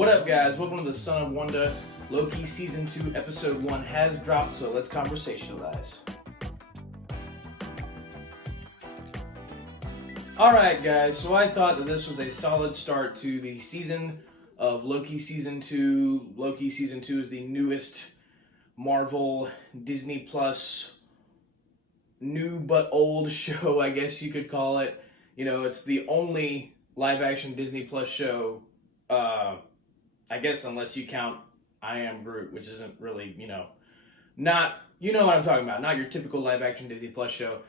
What up, guys? Welcome to the Son of Wanda. Loki Season 2, Episode 1 has dropped, so let's conversationalize. Alright, guys, so I thought that this was a solid start to the season of Loki Season 2. Loki Season 2 is the newest Marvel Disney Plus new but old show, I guess you could call it. You know, it's the only live-action Disney Plus show, I guess unless you count I Am Groot, which isn't really, not, you know what I'm talking about, not your typical live-action Disney Plus show.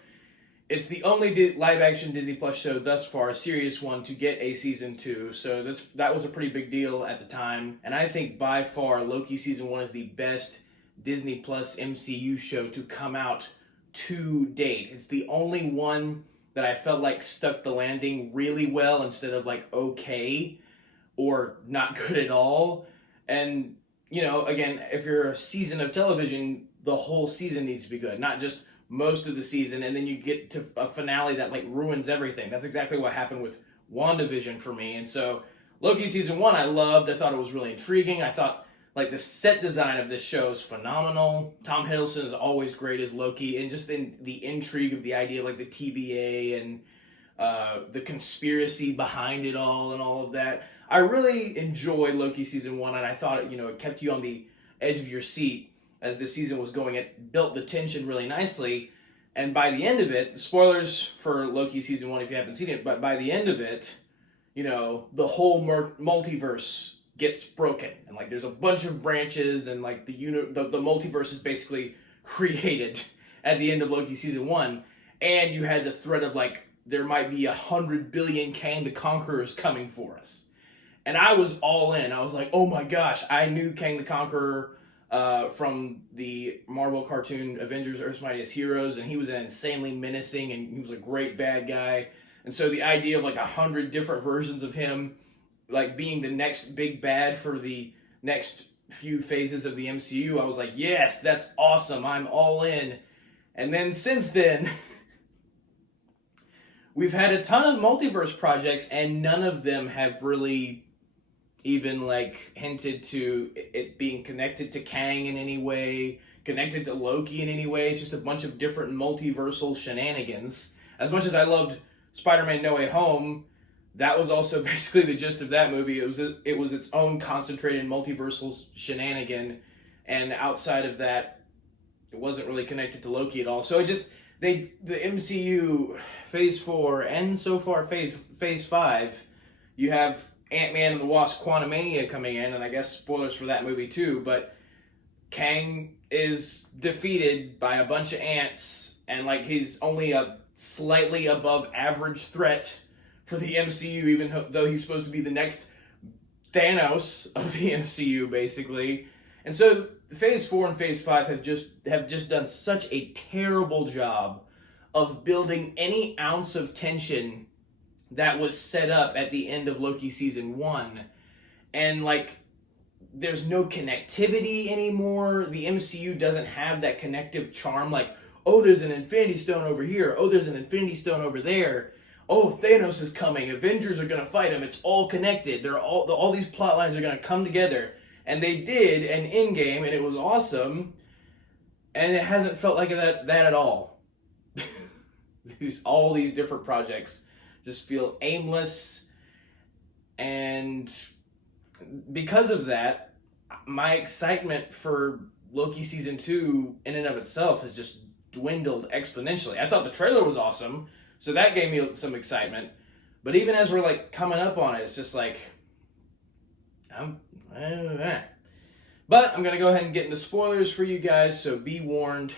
It's the only live-action Disney Plus show thus far, a serious one, to get a Season 2, so that was a pretty big deal at the time, and I think by far Loki Season 1 is the best Disney Plus MCU show to come out to date. It's the only one that I felt like stuck the landing really well instead of like okay or not good at all. And, again, if you're a season of television, the whole season needs to be good, not just most of the season, and then you get to a finale that like ruins everything. That's exactly what happened with WandaVision for me. And so Loki Season 1 I loved. I thought it was really intriguing. I thought like the set design of this show is phenomenal. Tom Hiddleston is always great as Loki, and just in the intrigue of the idea of like the TVA and the conspiracy behind it all and all of that. I really enjoyed Loki Season 1, and I thought it kept you on the edge of your seat as the season was going. It built the tension really nicely, and by the end of it, spoilers for Loki Season 1 if you haven't seen it, but by the end of it, the whole multiverse gets broken, and like there's a bunch of branches, and like the multiverse is basically created at the end of Loki Season 1, and you had the threat of like there might be 100 billion Kang the Conquerors coming for us. And I was all in. I was like, oh my gosh, I knew Kang the Conqueror from the Marvel cartoon Avengers Earth's Mightiest Heroes, and he was an insanely menacing, and he was a great bad guy. And so the idea of like 100 different versions of him like being the next big bad for the next few phases of the MCU, I was like, yes, that's awesome. I'm all in. And then since then, we've had a ton of multiverse projects, and none of them have really even like hinted to it being connected to Kang in any way, connected to Loki in any way. It's just a bunch of different multiversal shenanigans. As much as I loved Spider-Man No Way Home, that was also basically the gist of that movie. It was its own concentrated multiversal shenanigan, and outside of that, it wasn't really connected to Loki at all. So it just the MCU Phase 4 and so far Phase 5, you have Ant-Man and the Wasp: Quantumania coming in, and I guess spoilers for that movie too, but Kang is defeated by a bunch of ants, and like he's only a slightly above average threat for the MCU, even though he's supposed to be the next Thanos of the MCU, basically. And so Phase 4 and Phase 5 have just done such a terrible job of building any ounce of tension that was set up at the end of Loki Season 1. And like, there's no connectivity anymore. The MCU doesn't have that connective charm, like, oh, there's an Infinity Stone over here. Oh, there's an Infinity Stone over there. Oh, Thanos is coming. Avengers are going to fight him. It's all connected. All these plot lines are going to come together. And they did an Endgame, and it was awesome. And it hasn't felt like that at all. All these different projects just feel aimless. And because of that, my excitement for Loki Season 2 in and of itself has just dwindled exponentially. I thought the trailer was awesome, so that gave me some excitement. But even as we're like coming up on it, it's just like, But I'm going to go ahead and get into spoilers for you guys, so be warned.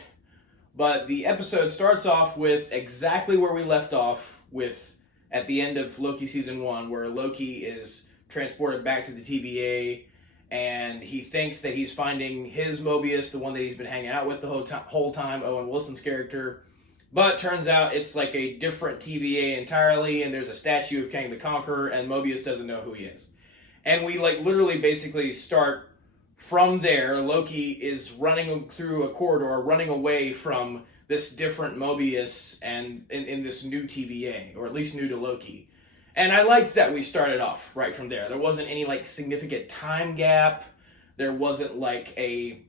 But the episode starts off with exactly where we left off with at the end of Loki Season 1, where Loki is transported back to the TVA, and he thinks that he's finding his Mobius, the one that he's been hanging out with the whole time, Owen Wilson's character. But turns out it's like a different TVA entirely, and there's a statue of Kang the Conqueror, and Mobius doesn't know who he is. And we like literally basically start from there. Loki is running through a corridor, running away from this different Mobius and in this new TVA, or at least new to Loki. And I liked that we started off right from there. There wasn't any like significant time gap. There wasn't like a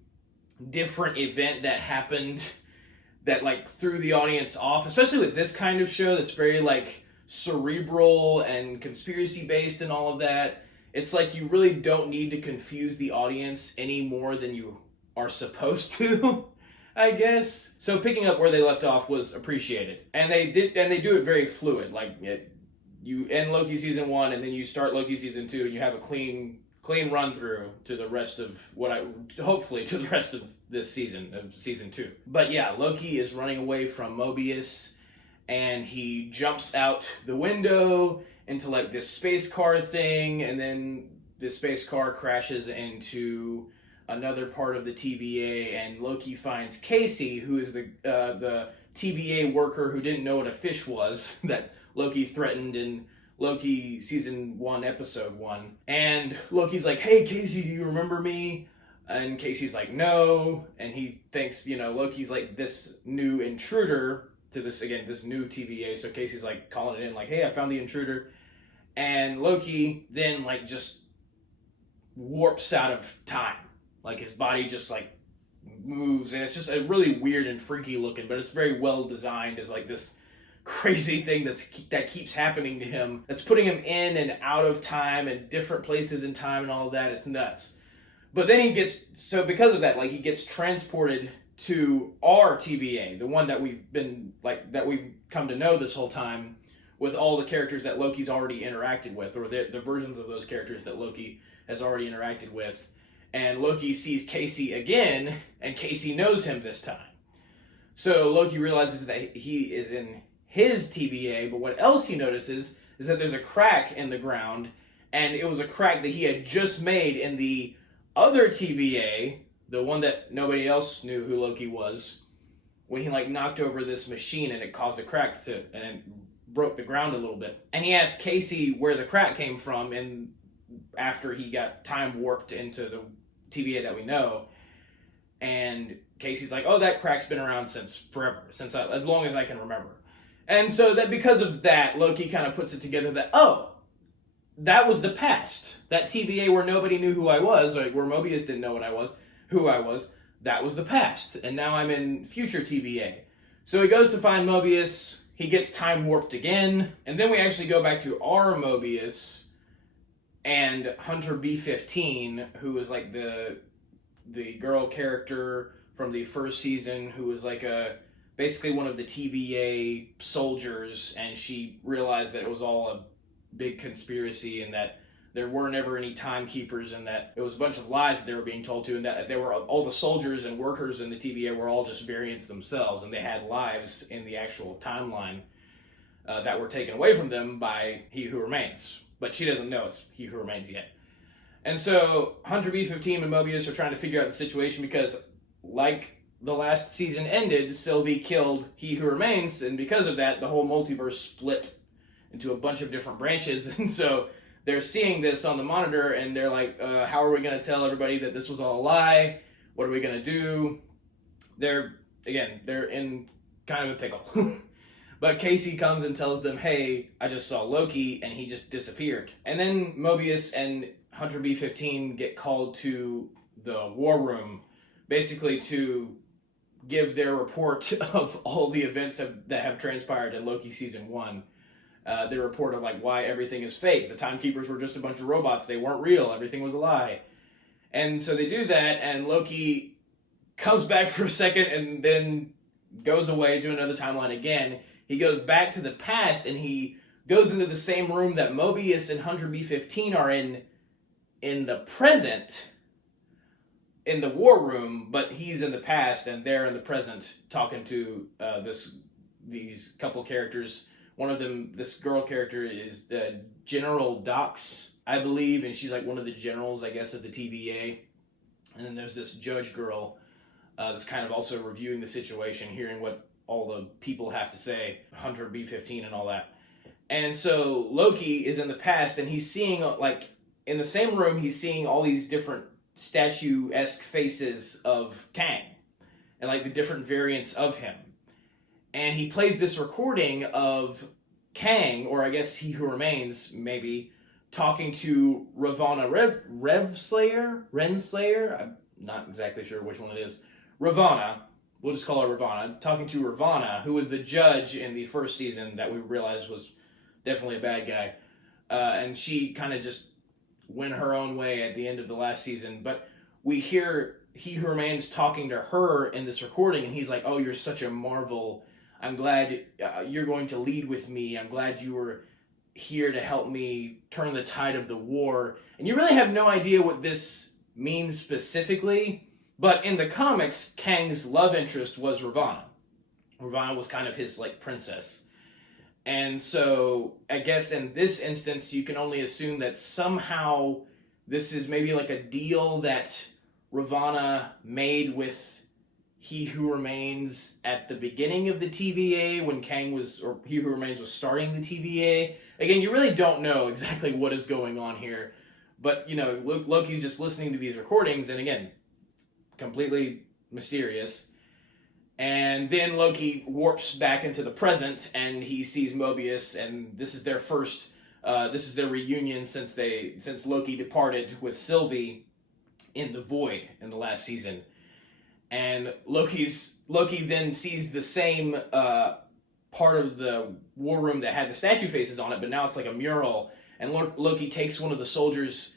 different event that happened that like threw the audience off, especially with this kind of show that's very like cerebral and conspiracy based and all of that. It's like you really don't need to confuse the audience any more than you are supposed to. I guess. So picking up where they left off was appreciated. And they do it very fluid. Like you end Loki season 1 and then you start Loki season 2 and you have a clean run through to the rest of hopefully to the rest of this season, of season 2. But yeah, Loki is running away from Mobius and he jumps out the window into like this space car thing, and then the space car crashes into another part of the TVA, and Loki finds Casey, who is the TVA worker who didn't know what a fish was, that Loki threatened in Loki season 1, episode 1. And Loki's like, "Hey Casey, do you remember me?" And Casey's like, "No." And he thinks, Loki's like this new intruder to this new TVA. So Casey's like calling it in, like, "Hey, I found the intruder." And Loki then like just warps out of time. Like his body just like moves, and it's just a really weird and freaky looking, but it's very well designed as like this crazy thing that keeps happening to him. That's putting him in and out of time and different places in time and all of that. It's nuts. But then because of that, like he gets transported to our TVA, the one that we've come to know this whole time, with all the characters that Loki's already interacted with, or the versions of those characters that Loki has already interacted with. And Loki sees Casey again, and Casey knows him this time. So Loki realizes that he is in his TVA, but what else he notices is that there's a crack in the ground, and it was a crack that he had just made in the other TVA, the one that nobody else knew who Loki was, when he like knocked over this machine and it caused a crack and it broke the ground a little bit. And he asked Casey where the crack came from, and after he got time warped into the TVA that we know, and Casey's like, "Oh, that crack's been around since forever, as long as I can remember." And so that because of that, Loki kind of puts it together that, oh, that was the past. That TVA where nobody knew who I was, like where Mobius didn't know who I was, that was the past. And now I'm in future TVA. So he goes to find Mobius, he gets time warped again, and then we actually go back to our Mobius and Hunter B-15, who is like the girl character from the first season, who was like basically one of the TVA soldiers, and she realized that it was all a big conspiracy and that there weren't ever any timekeepers, and that it was a bunch of lies that they were being told to, and that they were all the soldiers and workers in the TVA were all just variants themselves, and they had lives in the actual timeline that were taken away from them by He Who Remains. But she doesn't know it's He Who Remains yet. And so Hunter B-15 and Mobius are trying to figure out the situation because, like the last season ended, Sylvie killed He Who Remains, and because of that, the whole multiverse split into a bunch of different branches. And so they're seeing this on the monitor, and they're like, how are we going to tell everybody that this was all a lie? What are we going to do? They're in kind of a pickle. But Casey comes and tells them, "Hey, I just saw Loki, and he just disappeared." And then Mobius and Hunter B-15 get called to the war room, basically to give their report of all the events that have transpired in Loki season 1. Their report of like why everything is fake. The timekeepers were just a bunch of robots. They weren't real. Everything was a lie. And so they do that, and Loki comes back for a second and then goes away to another timeline again. He goes back to the past, and he goes into the same room that Mobius and Hunter B-15 are in the present, in the war room, but he's in the past and they're in the present talking to these couple characters. One of them, this girl character, is General Dox, I believe, and she's like one of the generals, I guess, of the TVA. And then there's this judge girl that's kind of also reviewing the situation, hearing what all the people have to say, Hunter B-15 and all that. And so Loki is in the past, and he's seeing, like, in the same room, he's seeing all these different statue-esque faces of Kang, and like the different variants of him. And he plays this recording of Kang, or I guess He Who Remains, maybe, talking to Ravonna Renslayer? I'm not exactly sure which one it is. Ravonna, we'll just call her Ravonna, talking to Ravonna, who was the judge in the first season that we realized was definitely a bad guy. And she kind of just went her own way at the end of the last season. But we hear He Who Remains talking to her in this recording, and he's like, "Oh, you're such a marvel. I'm glad you're going to lead with me. I'm glad you were here to help me turn the tide of the war." And you really have no idea what this means specifically, but in the comics, Kang's love interest was Ravonna. Ravonna was kind of his, like, princess. And so, I guess in this instance, you can only assume that somehow this is maybe like a deal that Ravonna made with He Who Remains at the beginning of the TVA when He Who Remains was starting the TVA. Again, you really don't know exactly what is going on here, but Loki's just listening to these recordings, and again, completely mysterious. And then Loki warps back into the present, and he sees Mobius, and this is their reunion since Loki departed with Sylvie in the Void in the last season. And Loki then sees the same part of the war room that had the statue faces on it, but now it's like a mural. And Loki takes one of the soldiers'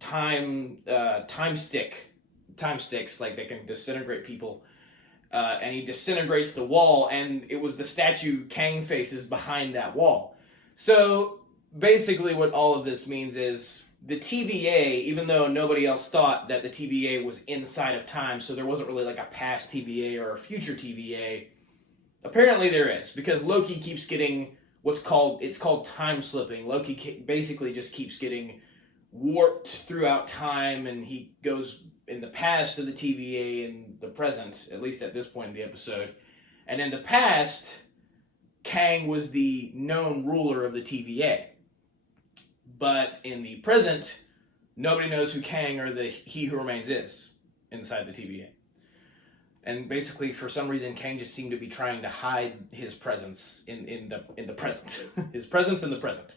time sticks, like they can disintegrate people, and he disintegrates the wall. And it was the statue Kang faces behind that wall. So basically, what all of this means is, the TVA, even though nobody else thought that the TVA was inside of time, so there wasn't really like a past TVA or a future TVA, apparently there is, because Loki keeps getting it's called time slipping. Loki basically just keeps getting warped throughout time, and he goes in the past of the TVA and the present, at least at this point in the episode. And in the past, Kang was the known ruler of the TVA. But in the present, nobody knows who Kang or the He Who Remains is inside the TVA. And basically, for some reason, Kang just seemed to be trying to hide his presence in the present. His presence in the present.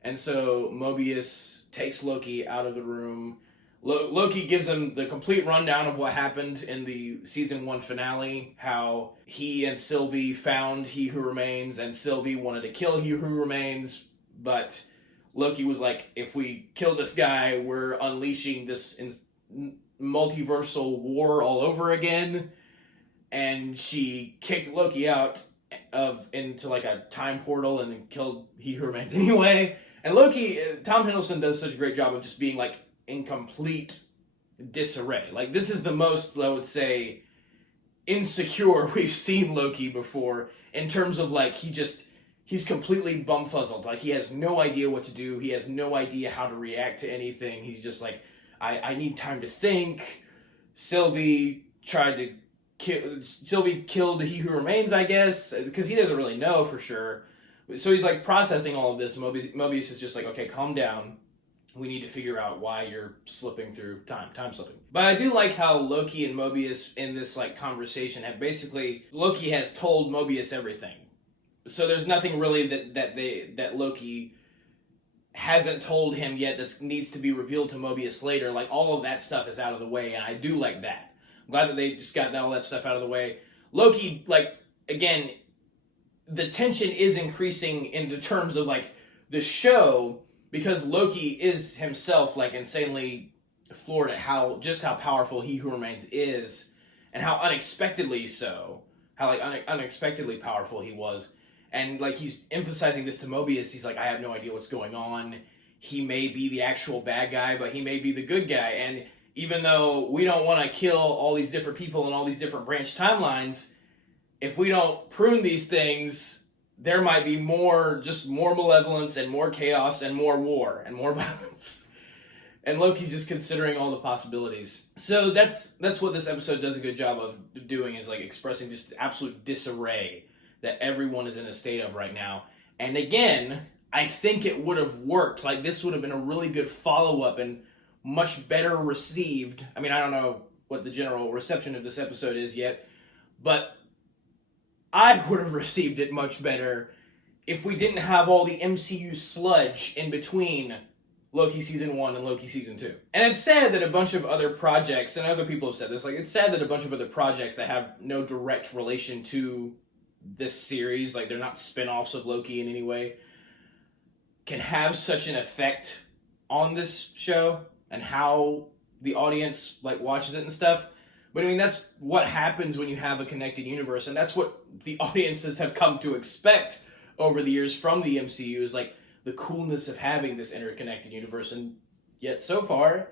And so Mobius takes Loki out of the room. Loki gives him the complete rundown of what happened in the season 1 finale, how he and Sylvie found He Who Remains, and Sylvie wanted to kill He Who Remains, but Loki was like, if we kill this guy, we're unleashing this multiversal war all over again. And she kicked Loki out into like a time portal and then killed He Who Remains anyway. And Loki, Tom Hiddleston does such a great job of just being like in complete disarray. Like, this is the most, I would say, insecure we've seen Loki before, in terms of like, he's completely bumfuzzled. Like, he has no idea what to do. He has no idea how to react to anything. He's just like, I need time to think. Sylvie killed He Who Remains, I guess, because he doesn't really know for sure. So he's like processing all of this. Mobius is just like, okay, calm down. We need to figure out why you're slipping through time slipping. But I do like how Loki and Mobius in this like conversation have basically, Loki has told Mobius everything. So there's nothing really that Loki hasn't told him yet that needs to be revealed to Mobius later. Like, all of that stuff is out of the way, and I do like that. I'm glad that they just got all that stuff out of the way. Loki, like, again, the tension is increasing in terms of like the show, because Loki is himself like insanely floored at how powerful He Who Remains is, and how unexpectedly powerful he was. And like, he's emphasizing this to Mobius. He's like, I have no idea what's going on. He may be the actual bad guy, but he may be the good guy. And even though we don't want to kill all these different people in all these different branch timelines, if we don't prune these things, there might be more malevolence and more chaos and more war and more violence. And Loki's just considering all the possibilities. So that's what this episode does a good job of doing, is like expressing just absolute disarray that everyone is in a state of right now. And again, I think it would have worked. Like, this would have been a really good follow-up and much better received. I mean, I don't know what the general reception of this episode is yet, but I would have received it much better if we didn't have all the MCU sludge in between Loki Season 1 and Loki Season 2. And it's sad that a bunch of other projects, and other people have said this, like, it's sad that a bunch of other projects that have no direct relation to this series, like, they're not spin-offs of Loki in any way, can have such an effect on this show and how the audience, like, watches it and stuff. But I mean, that's what happens when you have a connected universe, and that's what the audiences have come to expect over the years from the MCU, is like the coolness of having this interconnected universe. And yet so far,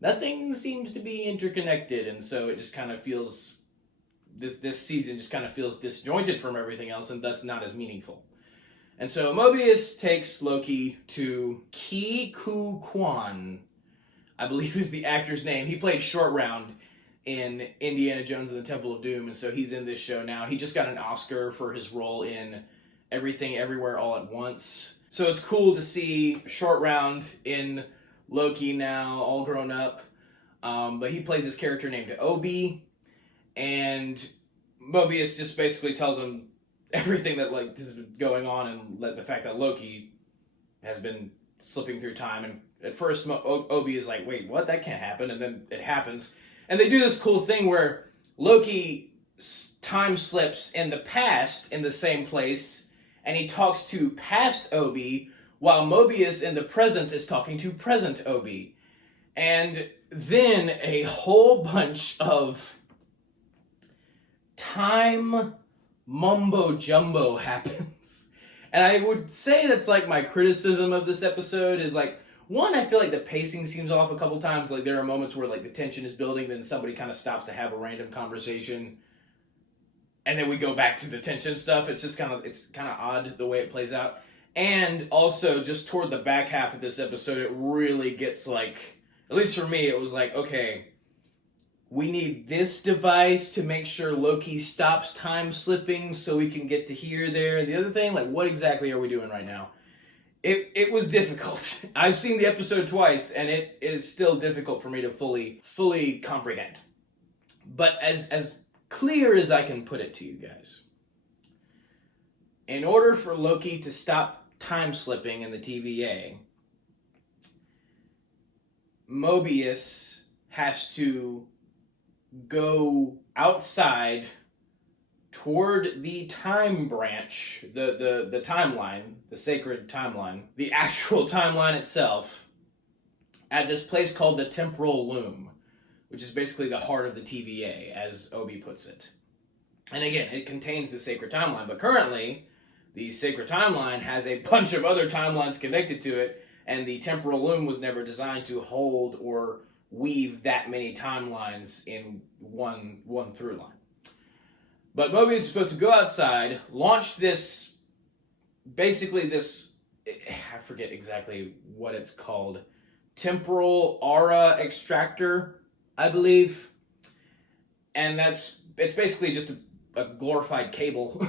nothing seems to be interconnected, and so it just kind of feels, this season just kind of feels disjointed from everything else, and thus not as meaningful. And so Mobius takes Loki to Ki Ku Kwan, I believe is the actor's name. He played Short Round in Indiana Jones and the Temple of Doom, and so he's in this show now. He just got an Oscar for his role in Everything Everywhere All at Once. So it's cool to see Short Round in Loki now, all grown up. But he plays this character named Obi, and Mobius just basically tells him everything that, like, has been going on, and the fact that Loki has been slipping through time. And at first, Obi is like, wait, what? That can't happen. And then it happens. And they do this cool thing where Loki time slips in the past in the same place, and he talks to past Obi, while Mobius in the present is talking to present Obi. And then a whole bunch of time mumbo-jumbo happens. And I would say that's, like, my criticism of this episode is, like, one, I feel like the pacing seems off a couple times. Like, there are moments where, like, the tension is building, then somebody kind of stops to have a random conversation, and then we go back to the tension stuff. It's just kind of odd the way it plays out. And also, just toward the back half of this episode, it really gets, like, at least for me, it was like, okay, we need this device to make sure Loki stops time slipping so we can get to here, there, and the other thing. Like, what exactly are we doing right now? It was difficult. I've seen the episode twice, and it is still difficult for me to fully comprehend. But as clear as I can put it to you guys, in order for Loki to stop time slipping in the TVA, Mobius has to go outside toward the time branch, the timeline, the sacred timeline, the actual timeline itself, at this place called the Temporal Loom, which is basically the heart of the TVA, as Obi puts it. And again, it contains the sacred timeline, but currently, the sacred timeline has a bunch of other timelines connected to it, and the Temporal Loom was never designed to hold or weave that many timelines in one through line. But Mobius is supposed to go outside, launch this, I forget exactly what it's called, temporal aura extractor, I believe. And it's basically just a glorified cable.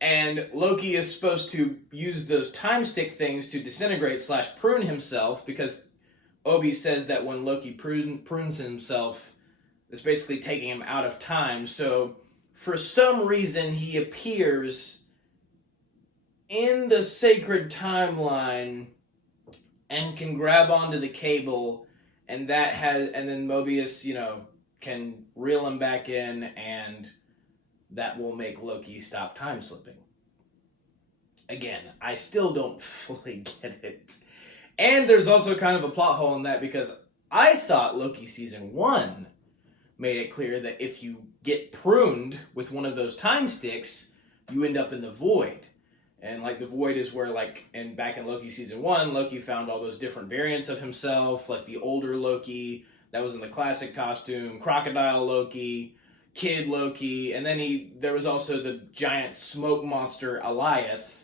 And Loki is supposed to use those time stick things to disintegrate / prune himself, because Obi says that when Loki prunes himself, it's basically taking him out of time. So for some reason, he appears in the sacred timeline and can grab onto the cable, and then Mobius, can reel him back in, and that will make Loki stop time slipping. Again, I still don't fully get it. And there's also kind of a plot hole in that, because I thought Loki Season 1 made it clear that if you get pruned with one of those time sticks, you end up in the void. And, like, the void is where, like, back in Loki Season 1, Loki found all those different variants of himself, like the older Loki that was in the classic costume, Crocodile Loki, Kid Loki, and then there was also the giant smoke monster Alioth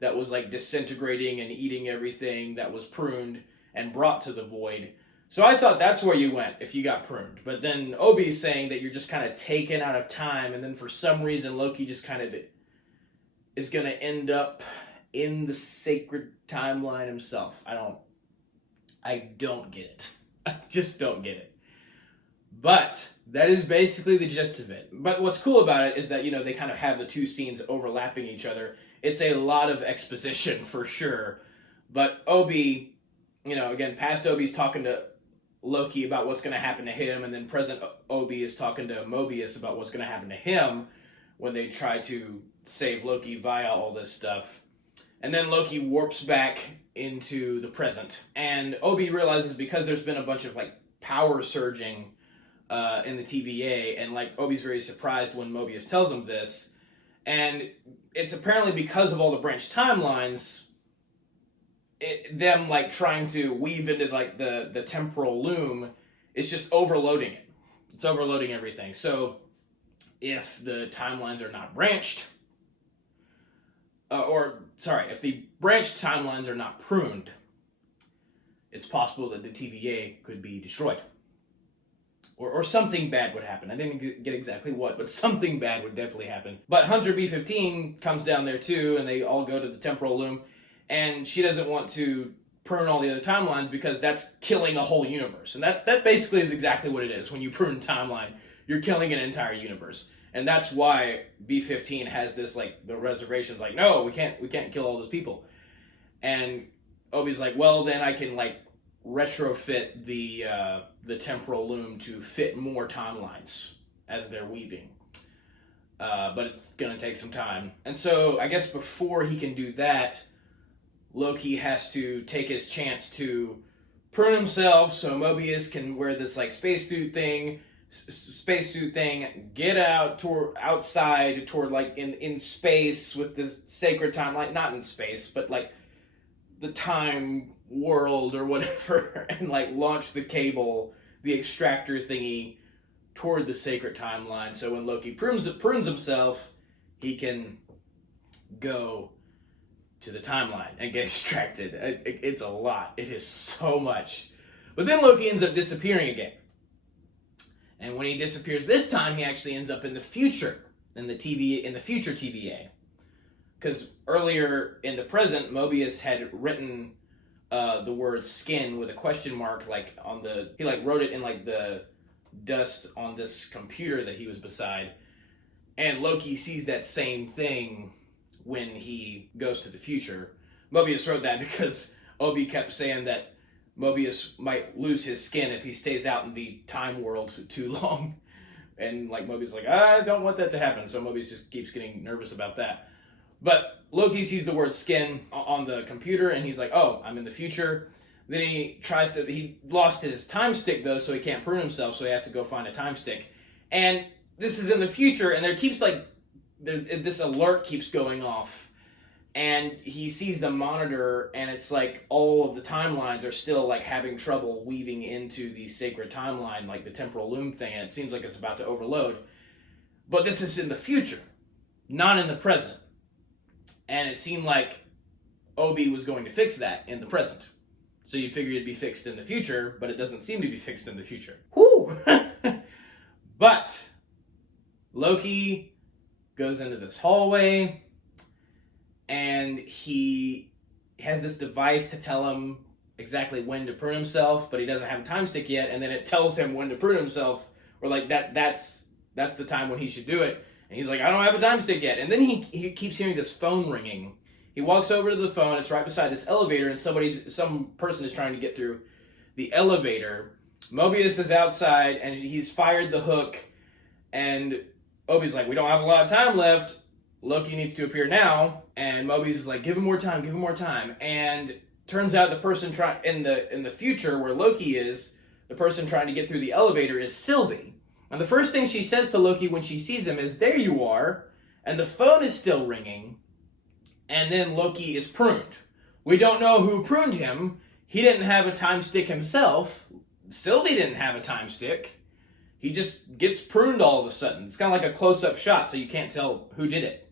that was, like, disintegrating and eating everything that was pruned and brought to the void. So I thought that's where you went if you got pruned. But then Obi's saying that you're just kind of taken out of time, and then for some reason Loki just kind of is going to end up in the sacred timeline himself. I don't get it. I just don't get it. But that is basically the gist of it. But what's cool about it is that, they kind of have the two scenes overlapping each other. it's a lot of exposition for sure. But Obi, again, past Obi's talking to Loki about what's going to happen to him, and then present Obi is talking to Mobius about what's going to happen to him when they try to save Loki via all this stuff. And then Loki warps back into the present, and Obi realizes because there's been a bunch of power surging in the TVA, and Obi's very surprised when Mobius tells him this, and it's apparently because of all the branched timelines, them trying to weave into the temporal loom is just overloading it. It's overloading everything. So if the timelines are not branched, if the branched timelines are not pruned, it's possible that the TVA could be destroyed. Or something bad would happen. I didn't get exactly what, but something bad would definitely happen. But Hunter B-15 comes down there too, and they all go to the temporal loom, and she doesn't want to prune all the other timelines because that's killing a whole universe. And that basically is exactly what it is. When you prune timeline, you're killing an entire universe. And that's why B-15 has this, the reservations, no, we can't kill all those people. And Obi's well, then I can, retrofit the temporal loom to fit more timelines as they're weaving. But it's going to take some time. And so I guess before he can do that, Loki has to take his chance to prune himself so Mobius can wear this spacesuit thing, get outside toward in space with this sacred time, not in space, but the time world or whatever, and launch the cable, the extractor thingy, toward the sacred timeline. So when Loki prunes himself, he can go to the timeline and get extracted. It's a lot. It is so much. But then Loki ends up disappearing again. And when he disappears this time, he actually ends up in the future, in the future TVA. Because earlier in the present, Mobius had written the word skin with a question mark he wrote it in the dust on this computer that he was beside. And Loki sees that same thing when he goes to the future. Mobius wrote that because Obi kept saying that Mobius might lose his skin if he stays out in the time world too long. And Mobius I don't want that to happen. So Mobius just keeps getting nervous about that. But Loki sees the word skin on the computer and he's oh, I'm in the future. Then he lost his time stick though, so he can't prune himself, so he has to go find a time stick. And this is in the future, and there keeps this alert keeps going off, and he sees the monitor, and it's all of the timelines are still having trouble weaving into the sacred timeline, the temporal loom thing, and it seems like it's about to overload. But this is in the future, not in the present. And it seemed like Obi was going to fix that in the present. So you figured it'd be fixed in the future, but it doesn't seem to be fixed in the future. Whew! But Loki goes into this hallway, and he has this device to tell him exactly when to prune himself, but he doesn't have a time stick yet, and then it tells him when to prune himself, or that's the time when he should do it. And he's I don't have a time stick yet. And then he keeps hearing this phone ringing. He walks over to the phone, it's right beside this elevator, and some person is trying to get through the elevator. Mobius is outside, and he's fired the hook, and Obi's we don't have a lot of time left. Loki needs to appear now. And Mobius is give him more time. And turns out the person in the future where Loki is, the person trying to get through the elevator is Sylvie. And the first thing she says to Loki when she sees him is, "There you are," and the phone is still ringing. And then Loki is pruned. We don't know who pruned him. He didn't have a time stick himself. Sylvie didn't have a time stick. He just gets pruned all of a sudden. It's kind of like a close-up shot, so you can't tell who did it.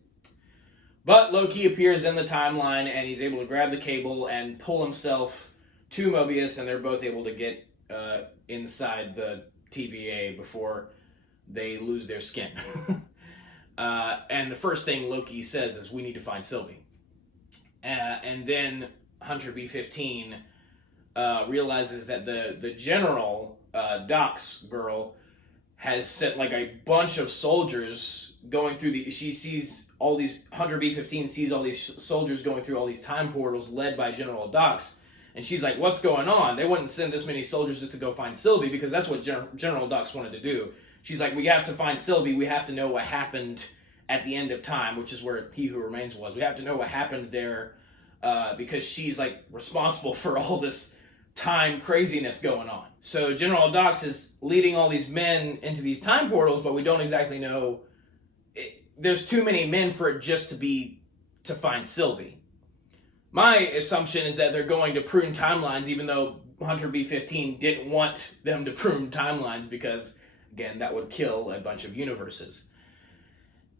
But Loki appears in the timeline, and he's able to grab the cable and pull himself to Mobius, and they're both able to get inside the TVA before they lose their skin. And the first thing Loki says is, "We need to find Sylvie." And then Hunter B-15 realizes that the general, Doc's girl, has sent a bunch of soldiers going through she sees all these Hunter B-15 sees all these soldiers going through all these time portals led by General Dux. And she's like, what's going on? They wouldn't send this many soldiers just to go find Sylvie, because that's what General Dux wanted to do. She's like, we have to find Sylvie. We have to know what happened at the end of time, which is where He Who Remains was. We have to know what happened there, because she's like responsible for all this time craziness going on. So General Dux is leading all these men into these time portals, but we don't exactly know. There's too many men for it just to find Sylvie. My assumption is that they're going to prune timelines, even though Hunter B-15 didn't want them to prune timelines, because, again, that would kill a bunch of universes.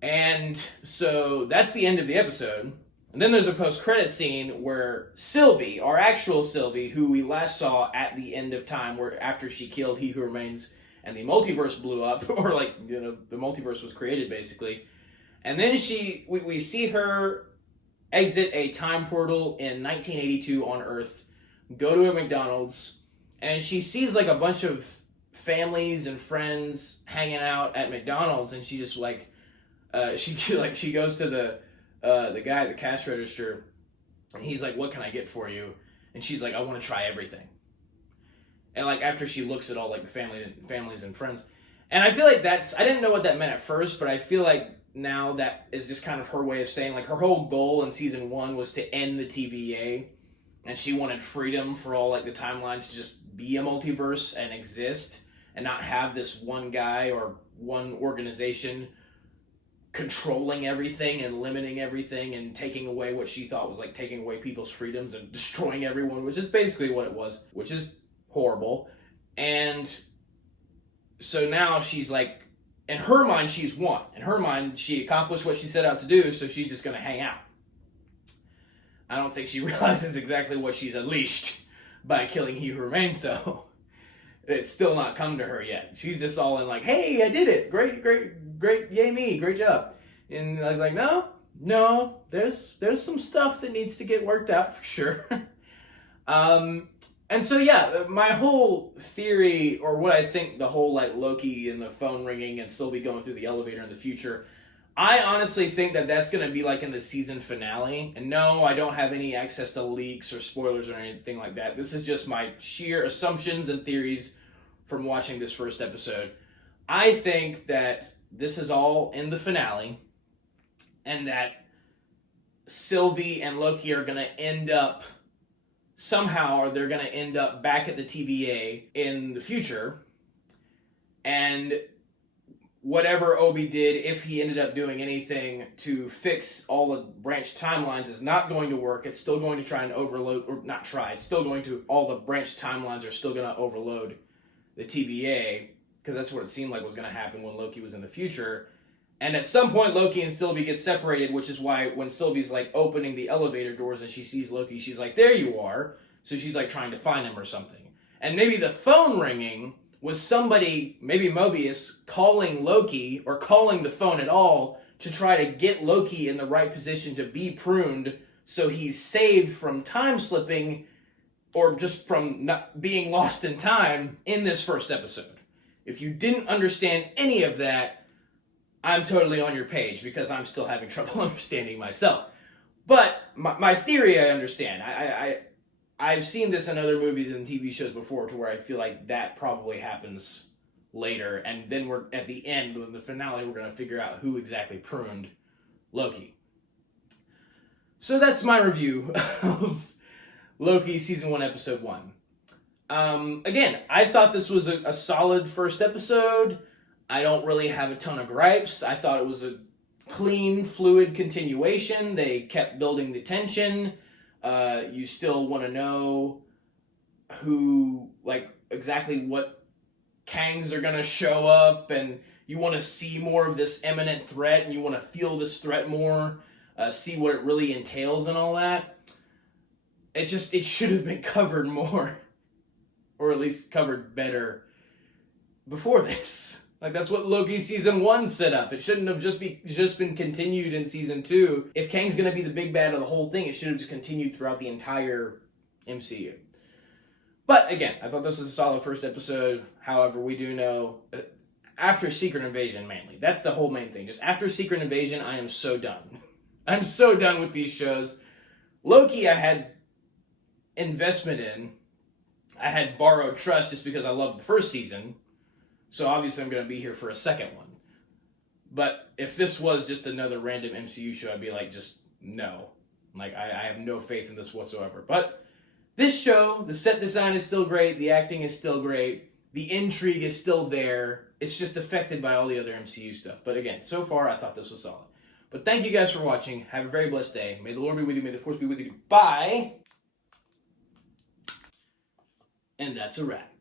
And so that's the end of the episode. And then there's a post-credit scene where Sylvie, our actual Sylvie, who we last saw at the end of time, where after she killed He Who Remains and the multiverse blew up, or the multiverse was created, basically. And then we see her exit a time portal in 1982 on Earth, go to a McDonald's, and she sees like a bunch of families and friends hanging out at McDonald's, and she just she goes to the guy at the cash register, and he's like, what can I get for you? And she's like, I want to try everything. And like after she looks at all like the families and friends, and I feel like I didn't know what that meant at first, but I feel like now that is just kind of her way of saying, like, her whole goal in season 1 was to end the TVA, and she wanted freedom for all like the timelines to just be a multiverse and exist and not have this one guy or one organization controlling everything and limiting everything and taking away what she thought was like taking away people's freedoms and destroying everyone, which is basically what it was, which is horrible. And so now she's like, in her mind, she's won. In her mind, she accomplished what she set out to do, so she's just going to hang out. I don't think she realizes exactly what she's unleashed by killing He Who Remains, though. It's still not come to her yet. She's just all in like, hey, I did it. Great, yay me, great job. And I was like, no, there's some stuff that needs to get worked out for sure. And so, yeah, my whole theory, or what I think the whole, like, Loki and the phone ringing and Sylvie going through the elevator in the future, I honestly think that that's going to be, like, in the season finale. And no, I don't have any access to leaks or spoilers or anything like that. This is just my sheer assumptions and theories from watching this first episode. I think that this is all in the finale, and that Sylvie and Loki are going to end up somehow, they're going to end up back at the TVA in the future, and whatever Obi did, if he ended up doing anything to fix all the branched timelines, is not going to work. It's still going to try and overload, or not try, it's still going to, all the branched timelines are still going to overload the TVA, because that's what it seemed like was going to happen when Loki was in the future. And at some point, Loki and Sylvie get separated, which is why when Sylvie's, like, opening the elevator doors and she sees Loki, she's like, there you are. So she's, like, trying to find him or something. And maybe the phone ringing was somebody, maybe Mobius, calling Loki, or calling the phone at all, to try to get Loki in the right position to be pruned, so he's saved from time slipping, or just from not being lost in time in this first episode. If you didn't understand any of that, I'm totally on your page, because I'm still having trouble understanding myself. But my theory, I understand. I've seen this in other movies and TV shows before, to where I feel like that probably happens later, and then we're at the end, in the finale, we're going to figure out who exactly pruned Loki. So that's my review of Loki Season 1, Episode 1. Again, I thought this was a solid first episode. I don't really have a ton of gripes. I thought it was a clean, fluid continuation. They kept building the tension. You still want to know who, like, exactly what Kangs are going to show up, and you want to see more of this imminent threat, and you want to feel this threat more, see what it really entails and all that. It should have been covered more, or at least covered better before this. Like, that's what Loki Season 1 set up. It shouldn't have just been continued in Season 2. If Kang's going to be the big bad of the whole thing, it should have just continued throughout the entire MCU. But, again, I thought this was a solid first episode. However, we do know, after Secret Invasion, mainly. That's the whole main thing. Just after Secret Invasion, I am so done. I'm so done with these shows. Loki, I had investment in. I had borrowed trust just because I loved the first season. So obviously I'm going to be here for a second one. But if this was just another random MCU show, I'd be like, just no. Like, I have no faith in this whatsoever. But this show, the set design is still great. The acting is still great. The intrigue is still there. It's just affected by all the other MCU stuff. But again, so far, I thought this was solid. But thank you guys for watching. Have a very blessed day. May the Lord be with you. May the Force be with you. Bye. And that's a wrap.